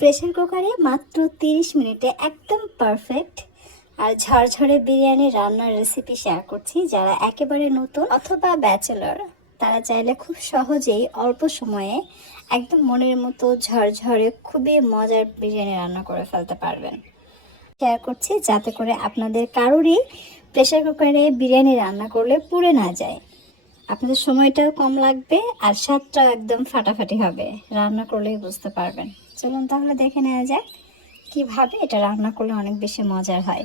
Pressure কুকারে মাত্র তিরিশ মিনিটে একদম পারফেক্ট আর ঝরঝরে বিরিয়ানি রান্নার রেসিপি শেয়ার করছি যারা একেবারে নতুন অথবা ব্যাচেলর তারা চাইলে খুব সহজেই অল্প সময়ে একদম মনের মতো ঝরঝরে খুবই মজার বিরিয়ানি রান্না করে ফেলতে পারবেন। শেয়ার করছি যাতে করে আপনাদের কারোরই প্রেশার কুকারে বিরিয়ানি রান্না করলে পুড়ে না যায়। আপনাদের সময়টাও কম লাগবে আর স্বাদটাও একদম ফাটাফাটি হবে। রান্না করলেই বুঝতে পারবেন। চলুন তাহলে দেখে নেওয়া যাক কীভাবে এটা রান্না করলে অনেক বেশি মজার হয়।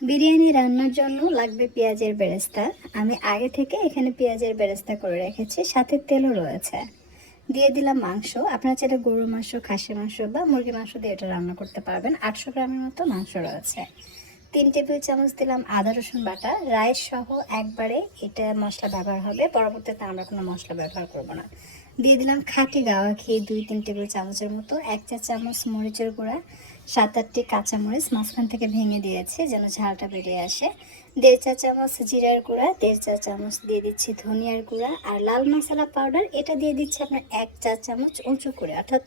বিরিয়ানি রান্নার জন্য লাগবে পেঁয়াজের বেরেস্তা। আমি আগে থেকে এখানে পেঁয়াজের বেরেস্তা করে রেখেছি, সাথে তেলও রয়েছে। দিয়ে দিলাম মাংস। আপনারা চাইলে গরুর মাংস খাসি মাংস বা মুরগি মাংস দিয়ে এটা রান্না করতে পারবেন। আটশো গ্রামের মতো মাংস রয়েছে। তিন টেবিল চামচ দিলাম আদা রসুন বাটা। রাইস সহ একবারে এটা মশলা ব্যবহার হবে। পরবর্তীতে আমরা কোনো মশলা ব্যবহার করব না। দিয়ে দিলাম খাঁটি গাওয়া খেয়ে দুই, তিন টেবিল চামচের মতো, এক চা চামচ মরিচের গুঁড়া, সাত, আটটি কাঁচামরিচ মাঝখান থেকে ভেঙে দিয়েছি যেন ঝালটা বেরিয়ে আসে। দেড় চা চামচ জিরার গুঁড়া, দেড় চা চামচ দিয়ে দিচ্ছি ধনিয়ার গুঁড়া আর লাল মশলা পাউডার। এটা দিয়ে দিচ্ছি আপনার এক চা চামচ উঁচু করে, অর্থাৎ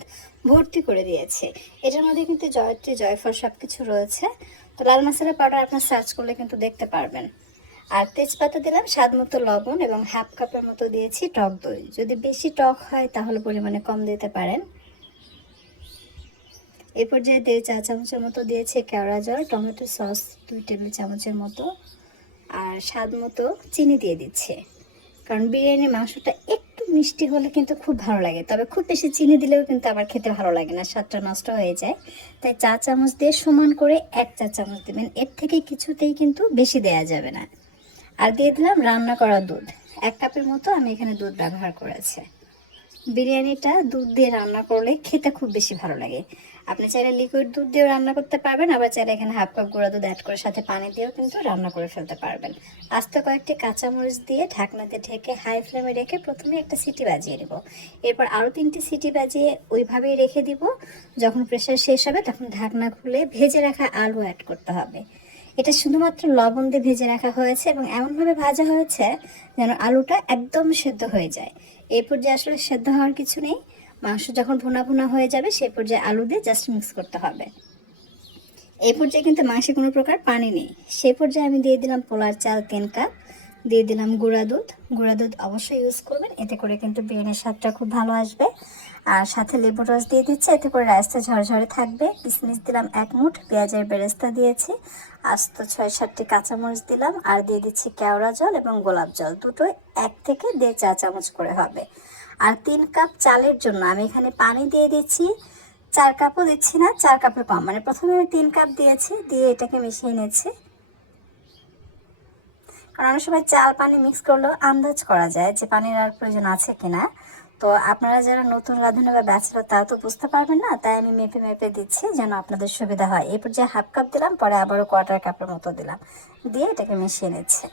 ভর্তি করে দিয়েছে। এটার মধ্যে কিন্তু জয়ত্রী, জয়ফল সব কিছু রয়েছে। তো লাল মশলা পাউডার আপনার সার্চ করলে কিন্তু দেখতে পারবেন। আর তেজপাতা দিলাম স্বাদ মতো লবণ এবং হাফ কাপের মতো দিয়েছি টক দই। যদি বেশি টক হয় তাহলে পরিমাণে কম দিতে পারেন। এই পর্যায়ে দেড় চা চামচের মতো দিয়েছে কেওড়া জল, টমেটো সস, দুই টেবিল চামচের মতো। আর স্বাদ মতো চিনি দিয়ে দিচ্ছে। কারণ বিরিয়ানির মাংসটা মিষ্টি হলে কিন্তু খুব ভালো লাগে। তবে খুব বেশি চিনি দিলেও কিন্তু আবার খেতে ভালো লাগে না, স্বাদটা নষ্ট হয়ে যায়। তাই চা চামচ দিয়ে সমান করে এক চা চামচ দেবেন, এর থেকে কিছুতেই কিন্তু বেশি দেয়া যাবে না। আর দিয়ে দিলাম রান্না করা দুধ। এক কাপের মতো আমি এখানে দুধ ব্যবহার করেছি। বিরিয়ানিটা দুধ দিয়ে রান্না করলে খেতে খুব বেশি ভালো লাগে। আপনি চাইলে লিকুইড দুধ দিয়েও রান্না করতে পারবেন, আবার চাইলে এখানে হাফ কাপ গুঁড়া দুধ অ্যাড করে সাথে পানি দিয়েও কিন্তু রান্না করে ফেলতে পারবেন। আস্তে কয়েকটি কাঁচামরিচ দিয়ে ঢাকনাতে ঢেকে হাই ফ্লেমে রেখে প্রথমে একটা সিটি বাজিয়ে নেব। এরপর আরও তিনটি সিটি বাজিয়ে ওইভাবেই রেখে দিব। যখন প্রেশার শেষ হবে তখন ঢাকনা খুলে ভেজে রাখা আলু অ্যাড করতে হবে। এটা শুধুমাত্র লবণ দিয়ে ভেজে রাখা হয়েছে এবং এমনভাবে ভাজা হয়েছে যেন আলুটা একদম সেদ্ধ হয়ে যায়। এই পর্যায়ে আসলে সেদ্ধ হওয়ার কিছু নেই। মাংস যখন ভুনা ভুনা হয়ে যাবে সেই পর্যায়ে আলু দিয়ে জাস্ট মিক্স করতে হবে। এই পর্যায়ে কিন্তু মাংসে কোনো প্রকার পানি নেই। সেই পর্যায়ে আমি দিয়ে দিলাম পোলার চাল তিন কাপ। দিয়ে দিলাম গুঁড়া দুধ। গুঁড়া দুধ অবশ্যই ইউজ করবেন, এতে করে কিন্তু বিরিয়ানির স্বাদটা খুব ভালো আসবে। আর সাথে লেবু রস দিয়ে দিচ্ছে, এতে করে রাইসটা ঝরঝরে থাকবে। কিশমিশ দিলাম এক মুঠ, পেঁয়াজের বেরেস্তা দিয়েছি, আস্ত ছয় সাতটি কাঁচামরিচ দিলাম, আর দিয়ে দিচ্ছি কেওড়া জল এবং গোলাপ জল। দুটো এক থেকে দেড় চা চামচ করে হবে। আর তিন কাপ চালের জন্য আমি এখানে পানি দিয়ে দিচ্ছি। চার কাপও দিচ্ছি না, চার কাপের কম। মানে প্রথমে আমি তিন কাপ দিয়েছি, দিয়ে এটাকে মিশিয়ে নিচ্ছি। কারণ অনেক সময় চাল পানি মিক্স করলেও আন্দাজ করা যায় যে পানির আর প্রয়োজন আছে কিনা। তো আপনারা যারা নতুন রাঁধুনি বা ব্যাচেলর তারা তো বুঝতে পারবেন না, তাই আমি মেপে মেপে দিচ্ছি যেন আপনাদের সুবিধা হয়। এই পর্যায়ে হাফ কাপ দিলাম, পরে আবারও কোয়ার্টার কাপের মতো দিলাম। দিয়ে এটাকে মিশিয়ে নিচ্ছে।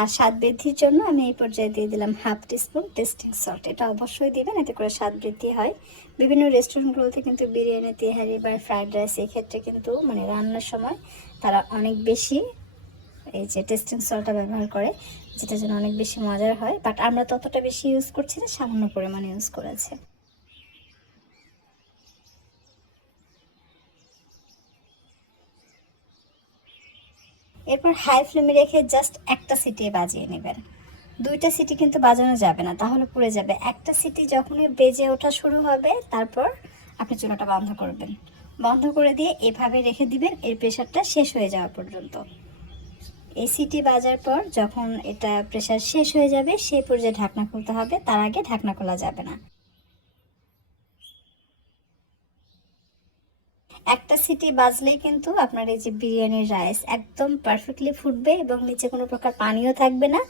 আর স্বাদ বৃদ্ধির জন্য আমি এই পর্যায়ে দিয়ে দিলাম হাফ টিস্পুন টেস্টিং সল্ট। এটা অবশ্যই দিবেন, এতে করে স্বাদ বৃদ্ধি হয়। বিভিন্ন রেস্টুরেন্টগুলোতে কিন্তু বিরিয়ানি, তেহারি বা ফ্রাইড রাইস এই ক্ষেত্রে কিন্তু মানে রান্নার সময় তারা অনেক বেশি এই যে টেস্টিং সল্টটা ব্যবহার করে, যেটা যেন অনেক বেশি মজার হয়। বাট আমরা ততটা বেশি ইউজ করছি না, সামান্য পরিমাণে ইউজ করেছে। এরপর হাই ফ্লেমে রেখে জাস্ট একটা সিটি বাজিয়ে নেবেন। দুইটা সিটি কিন্তু বাজানো যাবে না, তাহলে পুড়ে যাবে। একটা সিটি যখনই বেজে ওঠা শুরু হবে, তারপর আপনি চুলাটা বন্ধ করবেন। বন্ধ করে দিয়ে এভাবে রেখে দিবেন, এর প্রেশারটা শেষ হয়ে যাওয়া পর্যন্ত। এই সিটি বাজার পর যখন এটা প্রেশার শেষ হয়ে যাবে, সেই পর্যায়ে ঢাকনা খুলতে হবে, তার আগে ঢাকনা খোলা যাবে না। একটা সিটি বাজলেই কিন্তু আপনার এই যে বিরিয়ানির রাইস একদম পারফেক্টলি ফুটবে এবং নিচে কোনো প্রকার পানিও থাকবে না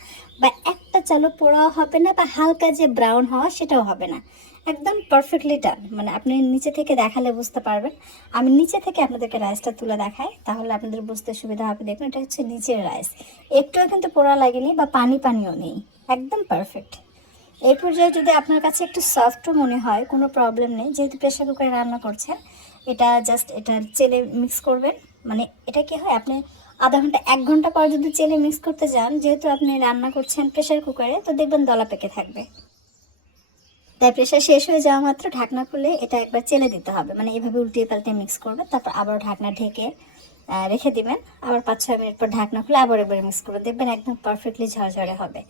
বা একটা চালও পোড়াও হবে না বা হালকা যে ব্রাউন হওয়া সেটাও হবে না। একদম পারফেক্টলি ডান মানে আপনি নিচে থেকে দেখালে বুঝতে পারবেন। আমি নিচে থেকে আপনাদেরকে রাইসটা তুলে দেখাই, তাহলে আপনাদের বুঝতে সুবিধা হবে। দেখুন, এটা হচ্ছে নিচের রাইস। একটুও কিন্তু পোড়া লাগেনি বা পানি পানিও নেই। একদম পারফেক্ট এই পর্যায়ে যদি আপনার কাছে একটু সফটও মনে হয়, কোনো প্রবলেম নেই। যেহেতু প্রেশার কুকারে রান্না করছেন এটা জাস্ট এটা চেলে মিক্স করবেন। মানে এটা কি হয়, আপনি আধা ঘণ্টা, এক ঘণ্টা পর যদি চেলে মিক্স করতে যান, যেহেতু আপনি রান্না করছেন প্রেশার কুকারে তো দেখবেন দলা পেকে থাকবে। তাই প্রেশার শেষ হয়ে যাওয়া মাত্র ঢাকনা খুলে এটা একবার চেলে দিতে হবে। মানে এভাবে উল্টিয়ে পাল্টে মিক্স করবেন, তারপর আবার ঢাকনা ঢেকে রেখে দিবেন। আবার পাঁচ, ছয় মিনিট পর ঢাকনা খুলে আবার একবার মিক্স করবেন। দেখবেন একদম পারফেক্টলি ঝরঝরে হবে।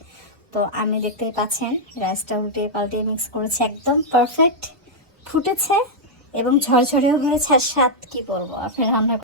তো আমি দেখতেই পাচ্ছেন রাইসটা উল্টিয়ে পাল্টিয়ে মিক্স করেছি, একদম পারফেক্ট ফুটেছে। এবং ঝরঝরেও হয়েছে আর স্বাদ কি বলব? আপনি রান্না